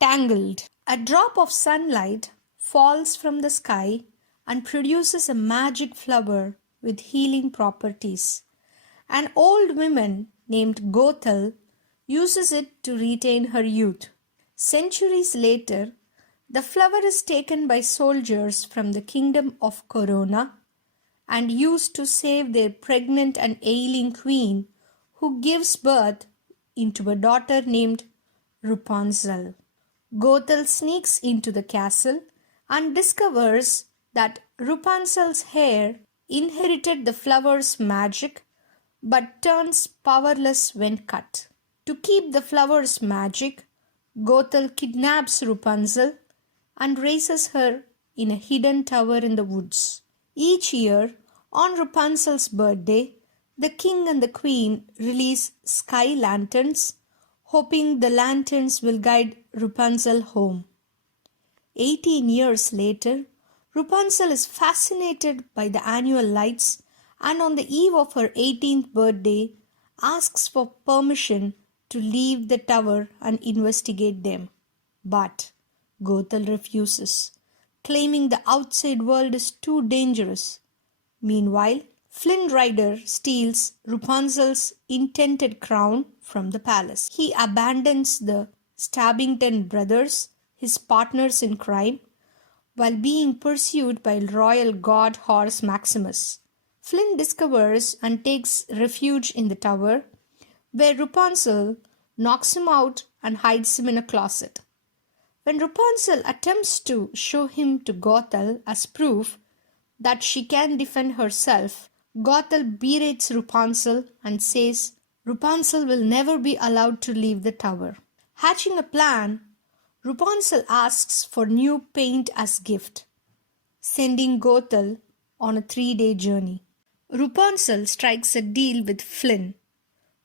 Tangled. A drop of sunlight falls from the sky and produces a magic flower with healing properties. An old woman named Gothel uses it to retain her youth. Centuries later, the flower is taken by soldiers from the kingdom of Corona and used to save their pregnant and ailing queen, who gives birth into a daughter named Rapunzel. Gothel sneaks into the castle and discovers that Rapunzel's hair inherited the flower's magic but turns powerless when cut. To keep the flower's magic, Gothel kidnaps Rapunzel and raises her in a hidden tower in the woods. Each year, on Rapunzel's birthday, the king and the queen release sky lanterns, hoping the lanterns will guide Rapunzel home. 18 years later, Rapunzel is fascinated by the annual lights and on the eve of her 18th birthday asks for permission to leave the tower and investigate them. But Gothel refuses, claiming the outside world is too dangerous. Meanwhile, Flynn Rider steals Rapunzel's intended crown from the palace. He abandons the Stabbington brothers, his partners in crime, while being pursued by royal god horse Maximus. Flynn discovers and takes refuge in the tower, where Rapunzel knocks him out and hides him in a closet. When Rapunzel attempts to show him to Gothel as proof that she can defend herself, Gothel berates Rapunzel and says Rapunzel will never be allowed to leave the tower. Hatching a plan, Rapunzel asks for new paint as gift, sending Gothel on a 3-day journey. Rapunzel strikes a deal with Flynn,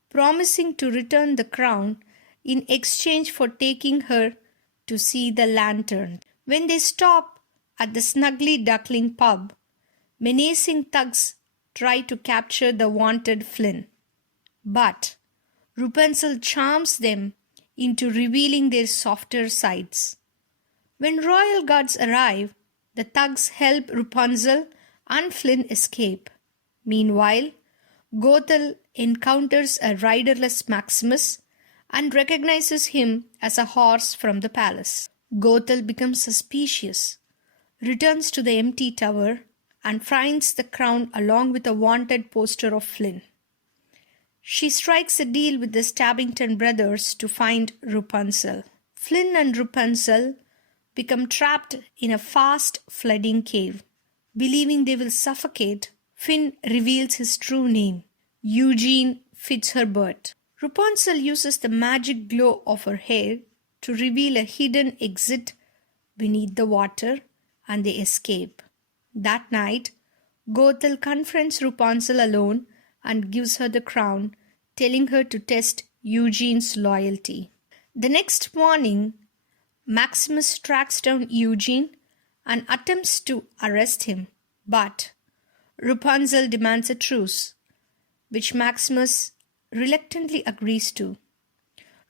promising to return the crown in exchange for taking her to see the lantern. When they stop at the Snuggly Duckling pub, menacing thugs try to capture the wanted Flynn. But Rapunzel charms them into revealing their softer sides. When royal guards arrive, the thugs help Rapunzel and Flynn escape. Meanwhile, Gothel encounters a riderless Maximus and recognizes him as a horse from the palace. Gothel becomes suspicious, returns to the empty tower, and finds the crown along with a wanted poster of Flynn. She strikes a deal with the Stabbington brothers to find Rapunzel. Flynn and Rapunzel become trapped in a fast flooding cave. Believing they will suffocate, Flynn reveals his true name, Eugene Fitzherbert. Rapunzel uses the magic glow of her hair to reveal a hidden exit beneath the water, and they escape. That night, Gothel confronts Rapunzel alone and gives her the crown, telling her to test Eugene's loyalty. The next morning, Maximus tracks down Eugene and attempts to arrest him, but Rapunzel demands a truce, which Maximus reluctantly agrees to.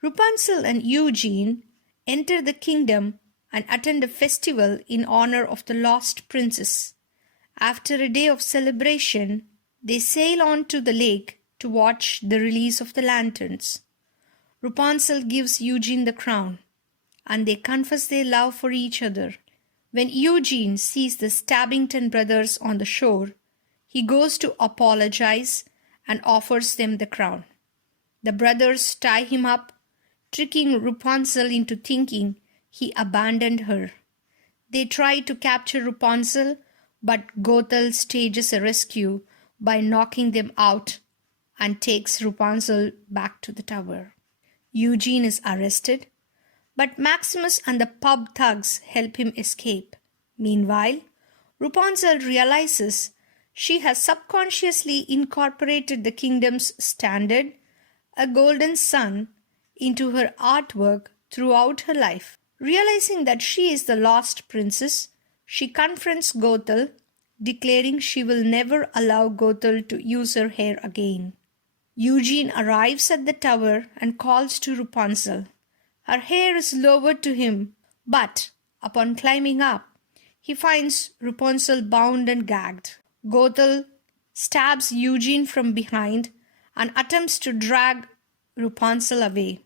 Rapunzel and Eugene enter the kingdom and attend a festival in honor of the lost princess. After a day of celebration, they sail on to the lake to watch the release of the lanterns. Rapunzel gives Eugene the crown, and they confess their love for each other. When Eugene sees the Stabbington brothers on the shore, he goes to apologize and offers them the crown. The brothers tie him up, tricking Rapunzel into thinking he abandoned her. They try to capture Rapunzel, but Gothel stages a rescue by knocking them out and takes Rapunzel back to the tower. Eugene is arrested, but Maximus and the pub thugs help him escape. Meanwhile, Rapunzel realizes she has subconsciously incorporated the kingdom's standard, a golden sun, into her artwork throughout her life. Realizing that she is the lost princess, she confronts Gothel, declaring she will never allow Gothel to use her hair again. Eugene arrives at the tower and calls to Rapunzel, Her hair is lowered to him, but upon climbing up, he finds Rapunzel bound and gagged. Gothel stabs Eugene from behind and attempts to drag Rapunzel away,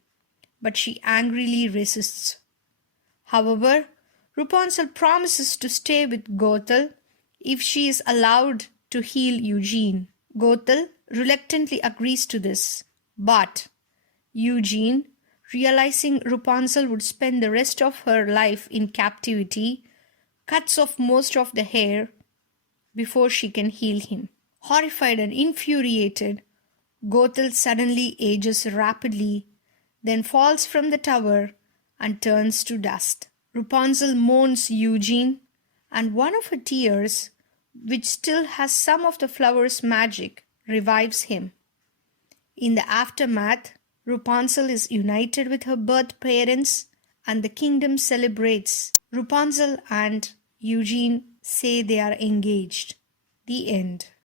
but she angrily resists. However, Rapunzel promises to stay with Gothel if she is allowed to heal Eugene. Gothel reluctantly agrees to this, but Eugene, realizing Rapunzel would spend the rest of her life in captivity, cuts off most of the hair before she can heal him. Horrified and infuriated, Gothel suddenly ages rapidly, then falls from the tower and turns to dust. Rapunzel mourns Eugene, and one of her tears, which still has some of the flower's magic, revives him. In the aftermath, Rapunzel is united with her birth parents, and the kingdom celebrates. Rapunzel and Eugene say they are engaged. The end.